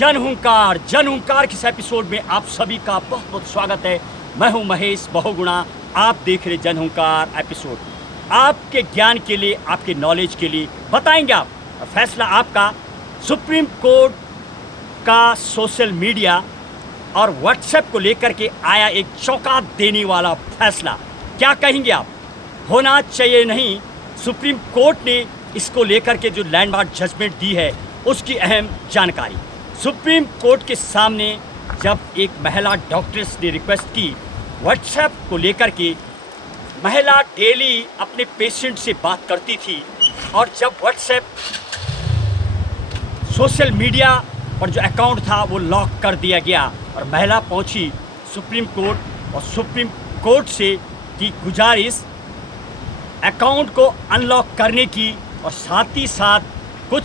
जन हुंकार के इस एपिसोड में आप सभी का बहुत बहुत स्वागत है। मैं हूं महेश बहुगुणा। आप देख रहे जन हुंकार एपिसोड। आपके ज्ञान के लिए, आपके नॉलेज के लिए बताएंगे आप फैसला आपका सुप्रीम कोर्ट का सोशल मीडिया और व्हाट्सएप को लेकर के आया एक चौंका देने वाला फैसला। क्या कहेंगे आप? होना चाहिए नहीं? सुप्रीम कोर्ट ने इसको लेकर के जो लैंडमार्क जजमेंट दी है उसकी अहम जानकारी। सुप्रीम कोर्ट के सामने जब एक महिला डॉक्टर्स ने रिक्वेस्ट की व्हाट्सएप को लेकर के, महिला डेली अपने पेशेंट से बात करती थी और जब व्हाट्सएप सोशल मीडिया पर जो अकाउंट था वो लॉक कर दिया गया और महिला पहुंची सुप्रीम कोर्ट और सुप्रीम कोर्ट से की गुजारिश अकाउंट को अनलॉक करने की और साथ ही साथ कुछ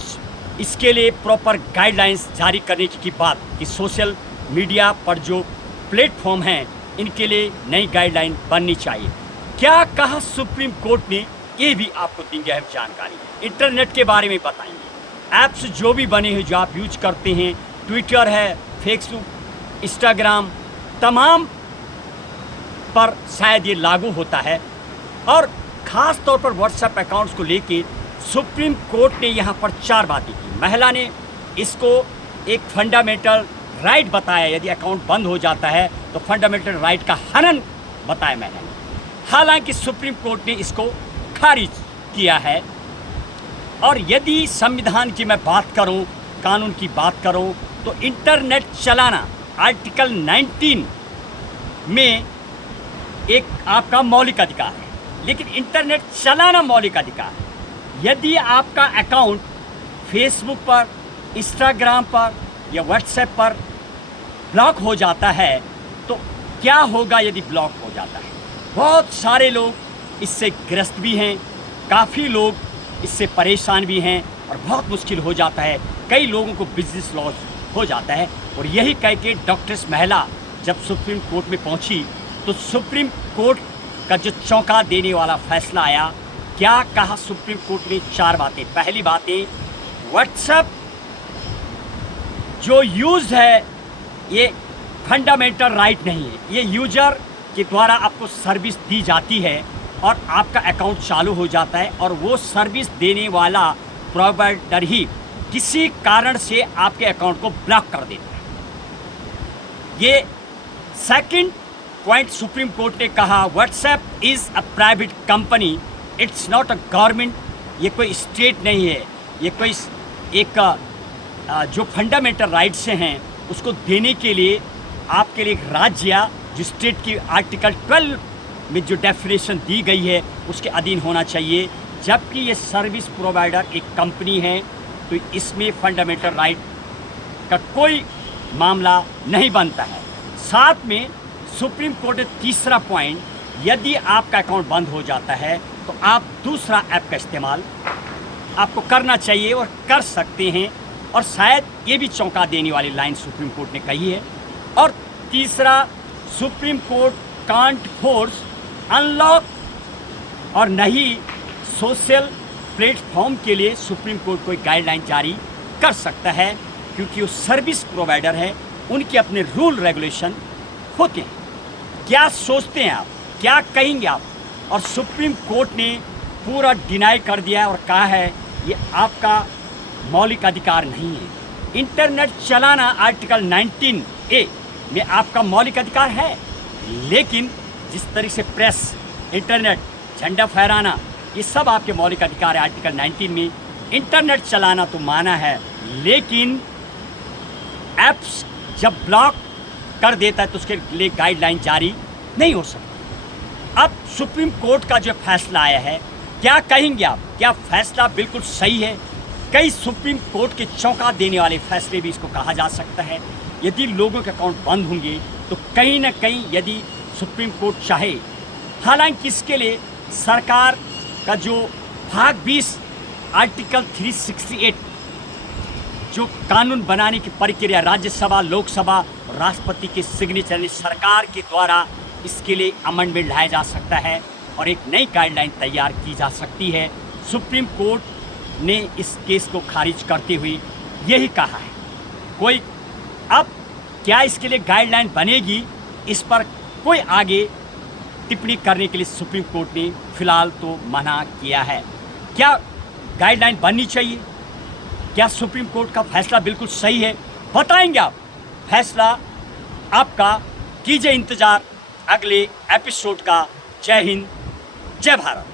इसके लिए प्रॉपर गाइडलाइंस जारी करने की बात कि सोशल मीडिया पर जो प्लेटफॉर्म हैं इनके लिए नई गाइडलाइन बननी चाहिए। क्या कहा सुप्रीम कोर्ट ने, ये भी आपको देंगे अहम जानकारी। इंटरनेट के बारे में बताएंगे। ऐप्स जो भी बने हैं जो आप यूज करते हैं, ट्विटर है, फेसबुक, इंस्टाग्राम, तमाम पर शायद ये लागू होता है और ख़ास तौर पर व्हाट्सएप अकाउंट्स को लेके सुप्रीम कोर्ट ने यहाँ पर 4 बातें की। महिला ने इसको एक फंडामेंटल राइट बताया। यदि अकाउंट बंद हो जाता है तो फंडामेंटल राइट का हनन बताया महिला ने। हालांकि सुप्रीम कोर्ट ने इसको खारिज किया है। और यदि संविधान की मैं बात करूं, कानून की बात करूं, तो इंटरनेट चलाना आर्टिकल 19 में एक आपका मौलिक अधिकार है। लेकिन इंटरनेट चलाना मौलिक अधिकार है। यदि आपका अकाउंट फेसबुक पर, इंस्टाग्राम पर या व्हाट्सएप पर ब्लॉक हो जाता है तो क्या होगा यदि ब्लॉक हो जाता है? बहुत सारे लोग इससे ग्रस्त भी हैं, काफ़ी लोग इससे परेशान भी हैं और बहुत मुश्किल हो जाता है। कई लोगों को बिजनेस लॉस हो जाता है। और यही कह के डॉक्टर्स महिला जब सुप्रीम कोर्ट में पहुंची तो सुप्रीम कोर्ट का जो चौंका देने वाला फैसला आया। क्या कहा सुप्रीम कोर्ट ने? 4 बातें। पहली बातें, व्हाट्सएप जो यूज़ है ये फंडामेंटल राइट नहीं है। ये यूजर के द्वारा आपको सर्विस दी जाती है और आपका अकाउंट चालू हो जाता है और वो सर्विस देने वाला प्रोवाइडर ही किसी कारण से आपके अकाउंट को ब्लॉक कर देता है। ये सेकंड पॉइंट सुप्रीम कोर्ट ने कहा, WhatsApp is a private company, it's not a government. ये कोई स्टेट नहीं है। ये कोई एक जो फंडामेंटल राइट्स हैं उसको देने के लिए आपके लिए एक राज्य जो स्टेट की आर्टिकल 12 में जो डेफिनेशन दी गई है उसके अधीन होना चाहिए। जबकि ये सर्विस प्रोवाइडर एक कंपनी है तो इसमें फंडामेंटल राइट का कोई मामला नहीं बनता है। साथ में सुप्रीम कोर्ट ने तीसरा पॉइंट, यदि आपका अकाउंट बंद हो जाता है तो आप दूसरा ऐप का इस्तेमाल आपको करना चाहिए और कर सकते हैं। और शायद ये भी चौंका देने वाली लाइन सुप्रीम कोर्ट ने कही है। और तीसरा, supreme court can't force unlock और नहीं सोशल प्लेटफॉर्म के लिए सुप्रीम कोर्ट कोई गाइडलाइन जारी कर सकता है क्योंकि वो सर्विस प्रोवाइडर है, उनके अपने रूल रेगुलेशन होते हैं। क्या सोचते हैं आप? क्या कहेंगे आप? और सुप्रीम कोर्ट ने पूरा डिनाई कर दिया है और कहा है ये आपका मौलिक अधिकार नहीं है। इंटरनेट चलाना आर्टिकल 19A में आपका मौलिक अधिकार है। लेकिन जिस तरह से प्रेस, इंटरनेट, झंडा फहराना, ये सब आपके मौलिक अधिकार है आर्टिकल 19 में। इंटरनेट चलाना तो माना है, लेकिन ऐप्स जब ब्लॉक कर देता है तो उसके लिए गाइडलाइन जारी नहीं हो सकती। अब सुप्रीम कोर्ट का जो फैसला आया है, क्या कहेंगे आप? क्या फैसला बिल्कुल सही है? कई सुप्रीम कोर्ट के चौंका देने वाले फैसले भी इसको कहा जा सकता है। यदि लोगों के अकाउंट बंद होंगे तो कहीं ना कहीं यदि सुप्रीम कोर्ट चाहे, हालांकि इसके लिए सरकार का जो भाग 20 आर्टिकल 368 जो कानून बनाने की प्रक्रिया राज्यसभा, लोकसभा और राष्ट्रपति के सिग्नेचर सरकार के द्वारा इसके लिए अमेंडमेंट लाया जा सकता है और एक नई गाइडलाइन तैयार की जा सकती है। सुप्रीम कोर्ट ने इस केस को खारिज करते हुए यही कहा है। कोई अब क्या इसके लिए गाइडलाइन बनेगी, इस पर कोई आगे टिप्पणी करने के लिए सुप्रीम कोर्ट ने फिलहाल तो मना किया है। क्या गाइडलाइन बननी चाहिए? क्या सुप्रीम कोर्ट का फैसला बिल्कुल सही है? बताएंगे आप फैसला आपका। कीजिए इंतज़ार अगले एपिसोड का। जय हिंद, जय भारत।